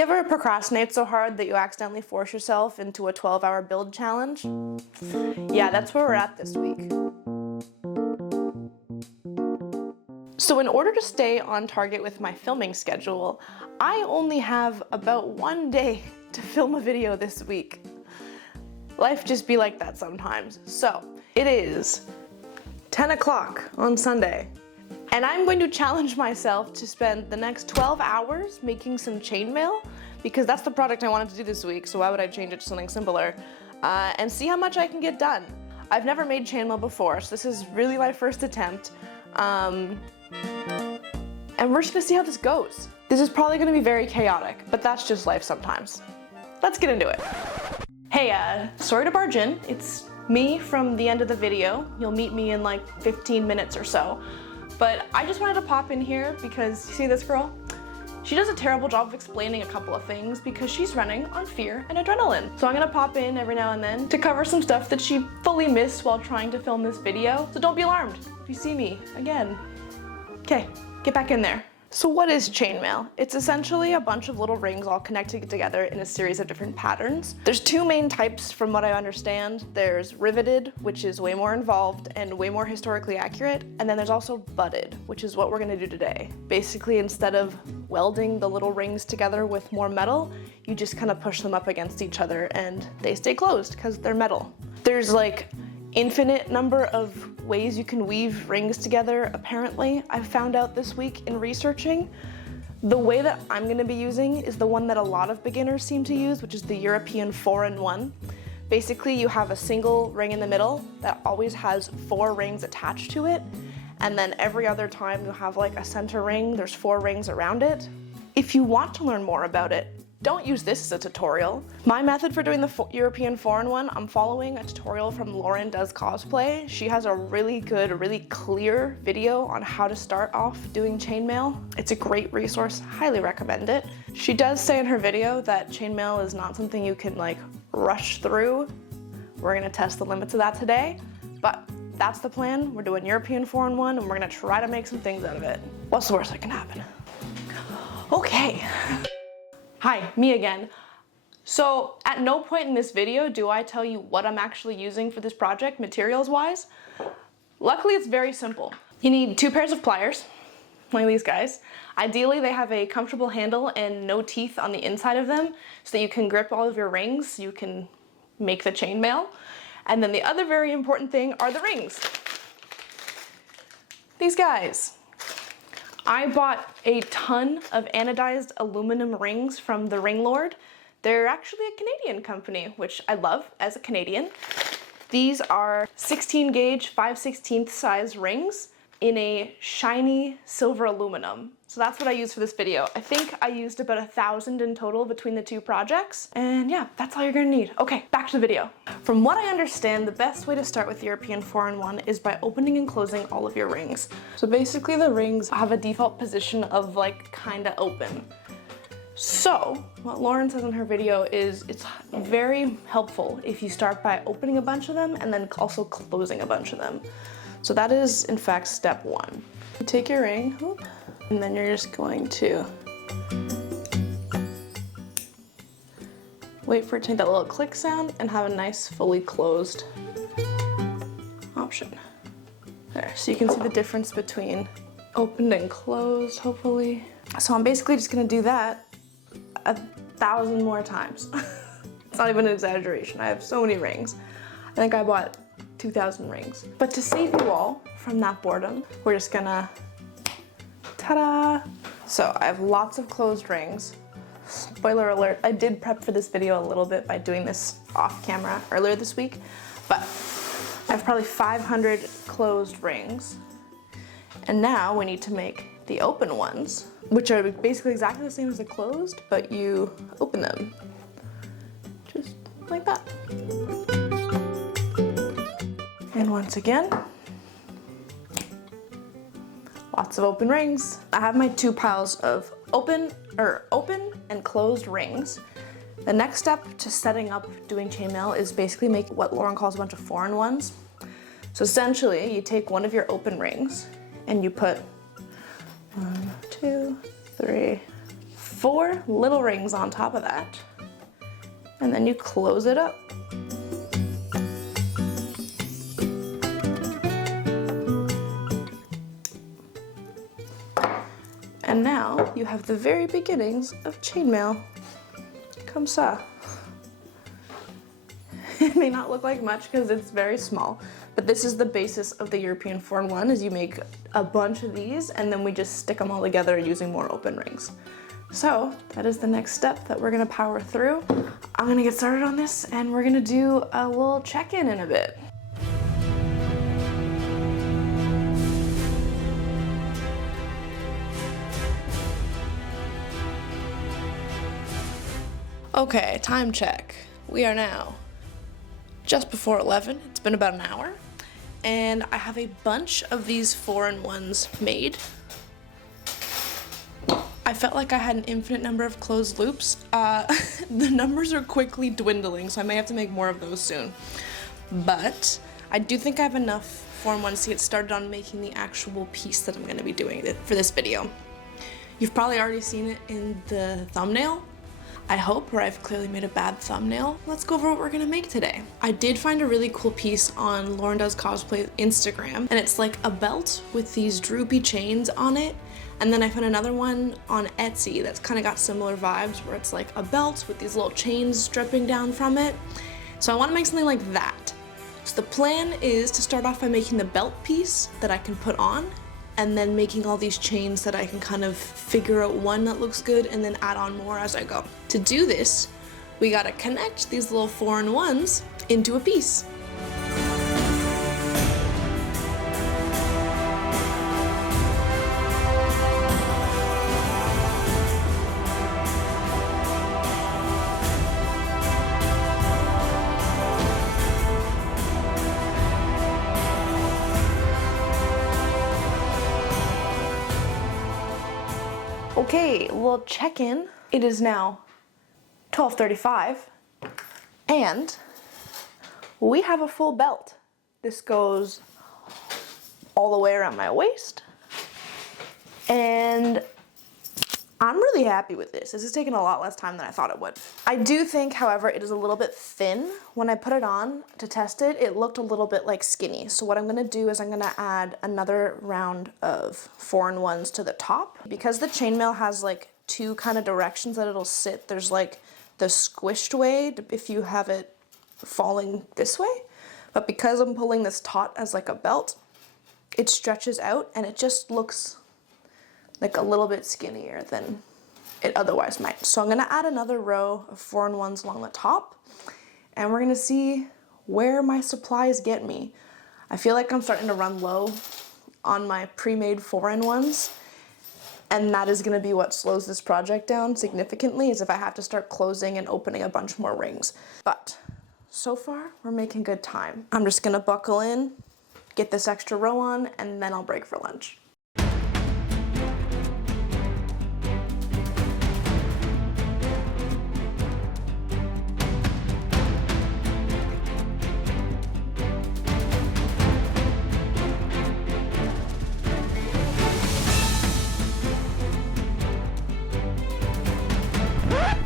You ever procrastinate so hard that you accidentally force yourself into a 12-hour build challenge? Yeah, that's where we're at this week. So in order to stay on target with my filming schedule, I only have about 1 day to film a video this week. Life just be like that sometimes. So it is 10 o'clock on Sunday, and I'm going to challenge myself to spend the next 12 hours making some chainmail, because that's the project I wanted to do this week, so why would I change it to something simpler, and see how much I can get done. I've never made chainmail before, so this is really my first attempt, and we're just gonna see how this goes. This is probably gonna be very chaotic, but that's just life sometimes. Let's get into it. Hey, sorry to barge in. It's me from the end of the video. You'll meet me in like 15 minutes or so. But I just wanted to pop in here because, you see this girl? She does a terrible job of explaining a couple of things because she's running on fear and adrenaline. So I'm gonna pop in every now and then to cover some stuff that she fully missed while trying to film this video. So don't be alarmed if you see me again. Okay, get back in there. So what is chainmail? It's essentially a bunch of little rings all connected together in a series of different patterns. There's two main types from what I understand. There's riveted, which is way more involved and way more historically accurate. And then there's also butted, which is what we're gonna do today. Basically, instead of welding the little rings together with more metal, you just kind of push them up against each other and they stay closed because they're metal. There's like infinite number of ways you can weave rings together, apparently. I found out this week in researching. The way that I'm gonna be using is the one that a lot of beginners seem to use, which is the European 4-in-1. Basically, you have a single ring in the middle that always has 4 rings attached to it, and then every other time you have like a center ring, there's 4 rings around it. If you want to learn more about it, don't use this as a tutorial. My method for doing the European 4-in-1, I'm following a tutorial from Lauren Does Cosplay. She has a really good, really clear video on how to start off doing chainmail. It's a great resource, highly recommend it. She does say in her video that chainmail is not something you can like rush through. We're gonna test the limits of that today, but that's the plan. We're doing European 4-in-1 and we're gonna try to make some things out of it. What's the worst that can happen? Okay. Hi, me again. So at no point in this video do I tell you what I'm actually using for this project, materials-wise. Luckily, it's very simple. You need 2 pairs of pliers, like these guys. Ideally, they have a comfortable handle and no teeth on the inside of them so that you can grip all of your rings, you can make the chainmail. And then the other very important thing are the rings. These guys. I bought a ton of anodized aluminum rings from the Ring Lord. They're actually a Canadian company, which I love as a Canadian. These are 16 gauge, 5/16 size rings in a shiny silver aluminum. So that's what I used for this video. I think I used about 1,000 in total between the 2 projects. And yeah, that's all you're gonna need. Okay, back to the video. From what I understand, the best way to start with European 4-in-1 is by opening and closing all of your rings. So basically the rings have a default position of like kinda open. So what Lauren says in her video is it's very helpful if you start by opening a bunch of them and then also closing a bunch of them. So that is in fact step 1. You take your ring, and then you're just going to wait for it to make that little click sound and have a nice fully closed option. There, so you can see the difference between opened and closed, hopefully. So I'm basically just gonna do that 1,000 more times. It's not even an exaggeration, I have so many rings. I think I bought 2,000 rings. But to save you all from that boredom, we're just gonna, ta-da! So I have lots of closed rings. Spoiler alert, I did prep for this video a little bit by doing this off camera earlier this week, but I have probably 500 closed rings. And now we need to make the open ones, which are basically exactly the same as the closed, but you open them just like that. And once again, lots of open rings. I have my 2 piles of open and closed rings. The next step to setting up doing chainmail is basically make what Lauren calls a bunch of 4-in-1s. So essentially, you take one of your open rings and you put 1, 2, 3, 4 little rings on top of that, and then you close it up. And now you have the very beginnings of chainmail. Comme ça. It may not look like much because it's very small, but this is the basis of the European 4-in-1, is you make a bunch of these and then we just stick them all together using more open rings. So that is the next step that we're gonna power through. I'm gonna get started on this and we're gonna do a little check-in in a bit. Okay, time check. We are now just before 11. It's been about an hour. And I have a bunch of these 4-in-1s made. I felt like I had an infinite number of closed loops. The numbers are quickly dwindling, so I may have to make more of those soon. But I do think I have enough 4-in-1s to get started on making the actual piece that I'm gonna be doing for this video. You've probably already seen it in the thumbnail, I hope, or I've clearly made a bad thumbnail. Let's go over what we're gonna make today. I did find a really cool piece on Lauren Does Cosplay Instagram, and it's like a belt with these droopy chains on it. And then I found another one on Etsy that's kind of got similar vibes, where it's like a belt with these little chains dripping down from it. So I want to make something like that. So the plan is to start off by making the belt piece that I can put on, and then making all these chains that I can kind of figure out one that looks good and then add on more as I go. To do this, we gotta connect these little 4-in-1s into a piece. Okay, we'll check in. It is now 12:35 and we have a full belt. This goes all the way around my waist and I'm really happy with this. This is taking a lot less time than I thought it would. I do think, however, it is a little bit thin. When I put it on to test it, it looked a little bit like skinny. So what I'm gonna do is I'm gonna add another round of 4-in-1s to the top. Because the chainmail has like 2 kind of directions that it'll sit, there's like the squished way if you have it falling this way. But because I'm pulling this taut as like a belt, it stretches out and it just looks like a little bit skinnier than it otherwise might. So I'm gonna add another row of 4-in-1s along the top and we're gonna see where my supplies get me. I feel like I'm starting to run low on my pre-made 4-in-1s, and that is gonna be what slows this project down significantly, is if I have to start closing and opening a bunch more rings. But so far, we're making good time. I'm just gonna buckle in, get this extra row on, and then I'll break for lunch.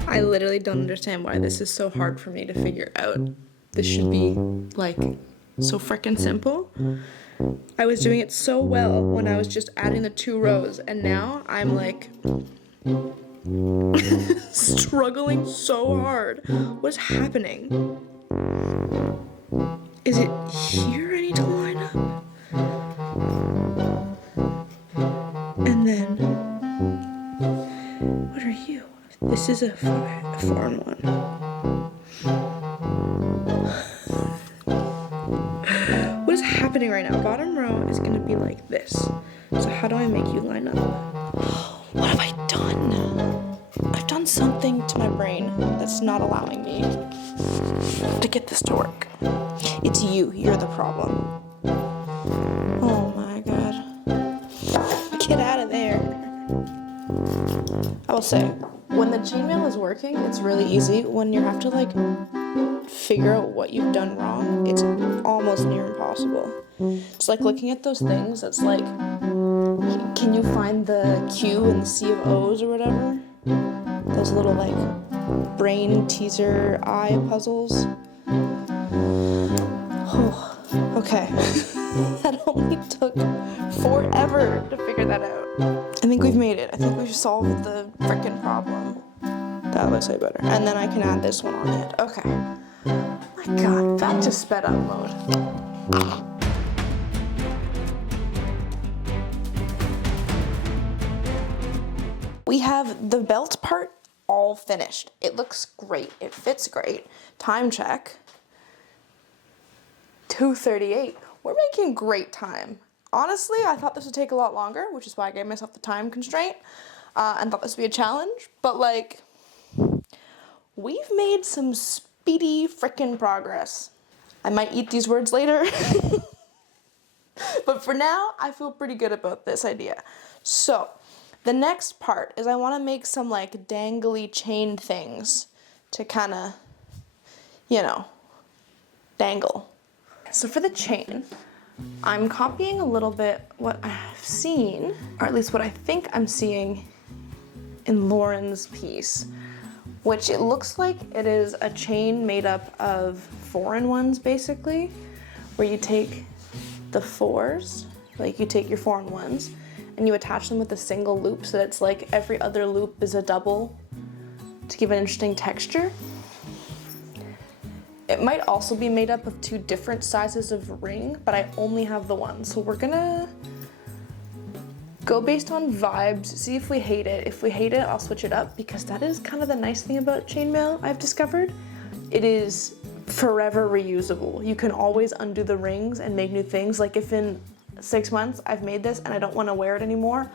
I literally don't understand why this is so hard for me to figure out. This should be like so freaking simple. I was doing it so well when I was just adding the 2 rows, and now I'm like struggling so hard. What is happening? Is it here I need to line up? And then, what are you? This is a 4-in-1. What is happening right now? Bottom row is gonna be like this. So how do I make you line up? What have I done? I've done something to my brain that's not allowing me to get this to work. It's you. You're the problem. Oh my god. Get out of there. I will say, when the chainmail is working, it's really easy. When you have to like figure out what you've done wrong, it's almost near impossible. It's like looking at those things, it's like, can you find the Q in the C of O's or whatever? those little like brain teaser eye puzzles. Oh, okay. That only took forever to figure that out. I think we've made it. I think we've solved the frickin' problem. That looks way better. And then I can add this one on the end. Okay. Oh my god, back to sped up mode. We have the belt part all finished. It looks great. It fits great. Time check. 2:38. We're making great time. Honestly, I thought this would take a lot longer, which is why I gave myself the time constraint and thought this would be a challenge. But like, we've made some speedy frickin' progress. I might eat these words later. But for now, I feel pretty good about this idea. So, the next part is I want to make some like dangly chain things to kind of, you know, dangle. So for the chain, I'm copying a little bit what I've seen, or at least what I think I'm seeing in Lauren's piece, which it looks like it is a chain made up of 4-in-1s basically, where you take the 4s, like you take your 4-in-1s, and you attach them with a single loop so that it's like every other loop is a double to give an interesting texture. It might also be made up of 2 different sizes of ring, but I only have the one. So we're gonna go based on vibes, see if we hate it. If we hate it, I'll switch it up, because that is kind of the nice thing about chainmail I've discovered. It is forever reusable. You can always undo the rings and make new things. Like if in 6 months I've made this and I don't want to wear it anymore,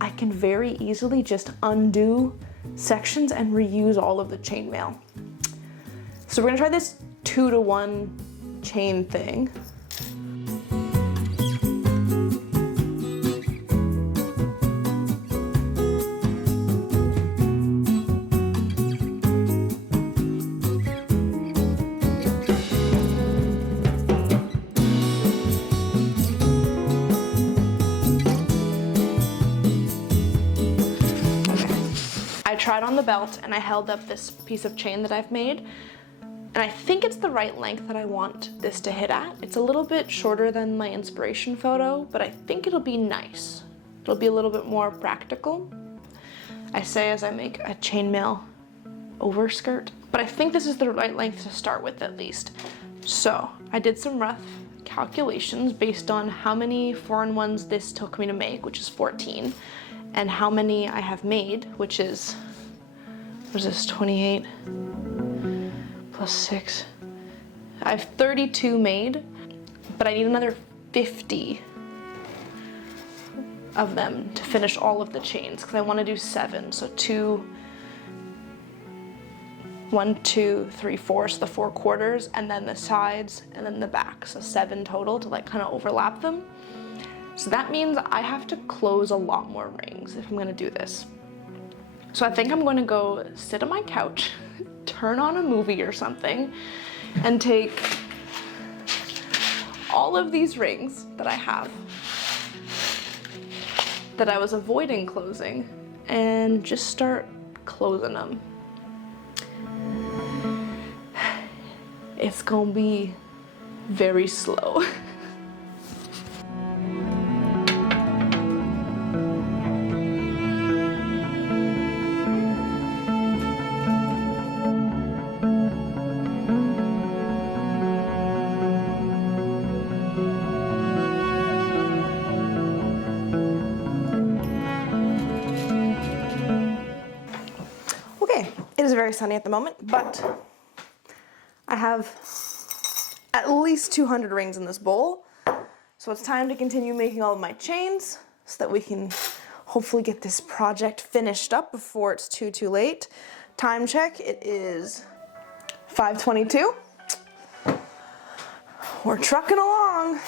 I can very easily just undo sections and reuse all of the chainmail. So we're gonna try this 2-to-1 chain thing. I tried on the belt and I held up this piece of chain that I've made, and I think it's the right length that I want this to hit at. It's a little bit shorter than my inspiration photo, but I think it'll be nice. It'll be a little bit more practical, I say as I make a chainmail overskirt. But I think this is the right length to start with at least. So I did some rough calculations based on how many 4-in-1s this took me to make, which is 14, and how many I have made, which is, what is this, 28? Plus 6. I have 32 made, but I need another 50 of them to finish all of the chains, because I want to do 7. So 1, 2, 3, 4, so the 4 quarters, and then the sides, and then the back. So 7 total to like kind of overlap them. So that means I have to close a lot more rings if I'm gonna do this. So I think I'm gonna go sit on my couch, turn on a movie or something, and take all of these rings that I have that I was avoiding closing and just start closing them. It's gonna be very slow. It is very sunny at the moment, but I have at least 200 rings in this bowl. So it's time to continue making all of my chains so that we can hopefully get this project finished up before it's too late. Time check, it is 5:22. We're trucking along.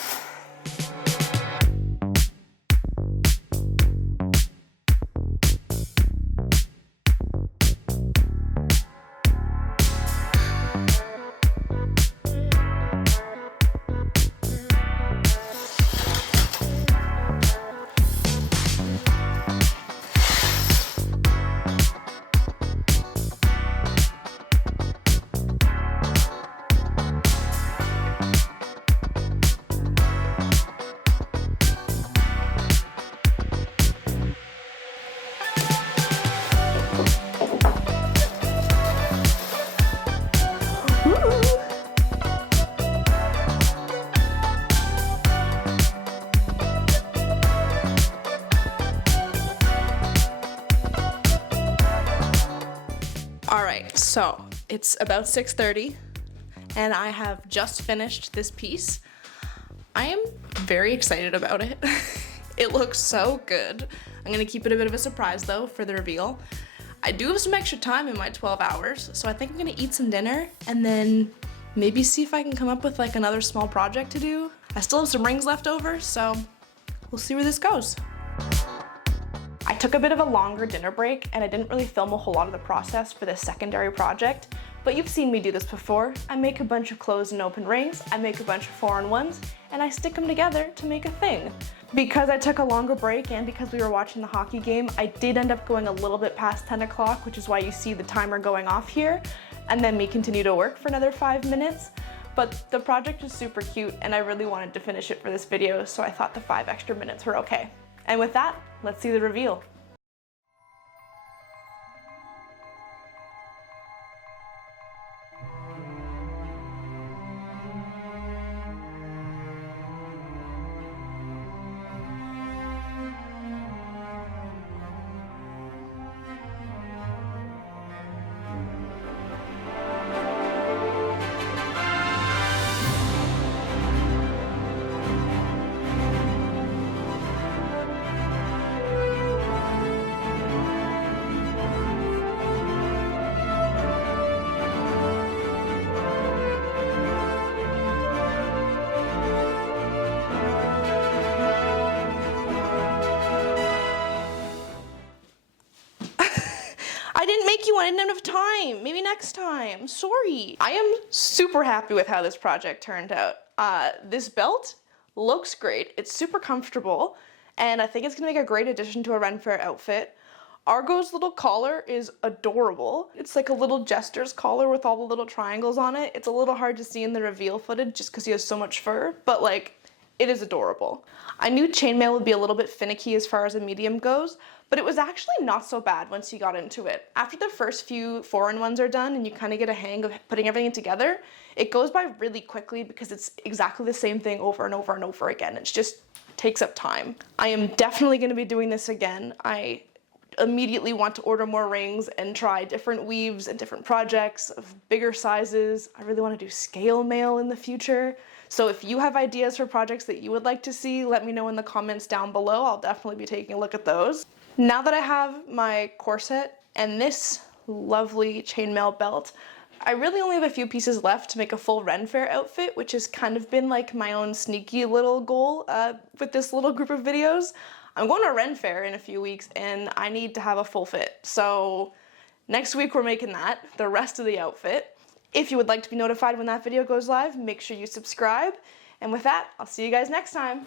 All right, so it's about 6:30 and I have just finished this piece. I am very excited about it. It looks so good. I'm gonna keep it a bit of a surprise though for the reveal. I do have some extra time in my 12 hours, so I think I'm gonna eat some dinner and then maybe see if I can come up with like another small project to do. I still have some rings left over, so we'll see where this goes. I took a bit of a longer dinner break and I didn't really film a whole lot of the process for this secondary project, but you've seen me do this before. I make a bunch of closed and open rings, I make a bunch of 4-in-1s, and I stick them together to make a thing. Because I took a longer break and because we were watching the hockey game, I did end up going a little bit past 10 o'clock, which is why you see the timer going off here, and then me continue to work for another 5 minutes. But the project is super cute and I really wanted to finish it for this video, so I thought the 5 extra minutes were okay. And with that, let's see the reveal. I didn't make you one, I didn't have enough time. Maybe next time, sorry. I am super happy with how this project turned out. This belt looks great, it's super comfortable, and I think it's gonna make a great addition to a Ren Fair outfit. Argo's little collar is adorable. It's like a little jester's collar with all the little triangles on it. It's a little hard to see in the reveal footage just because he has so much fur, but like, it is adorable. I knew Chainmail would be a little bit finicky as far as a medium goes, but it was actually not so bad once you got into it. After the first few 4-in-1s are done and you kind of get a hang of putting everything together, it goes by really quickly because it's exactly the same thing over and over and over again. It just takes up time. I am definitely going to be doing this again. I immediately want to order more rings and try different weaves and different projects of bigger sizes. I really want to do scale mail in the future. So if you have ideas for projects that you would like to see, let me know in the comments down below. I'll definitely be taking a look at those. Now that I have my corset and this lovely chainmail belt, I really only have a few pieces left to make a full Ren Fair outfit, which has kind of been like my own sneaky little goal with this little group of videos. I'm going to a Ren Fair in a few weeks and I need to have a full fit. So next week we're making that, the rest of the outfit. If you would like to be notified when that video goes live, make sure you subscribe. And with that, I'll see you guys next time.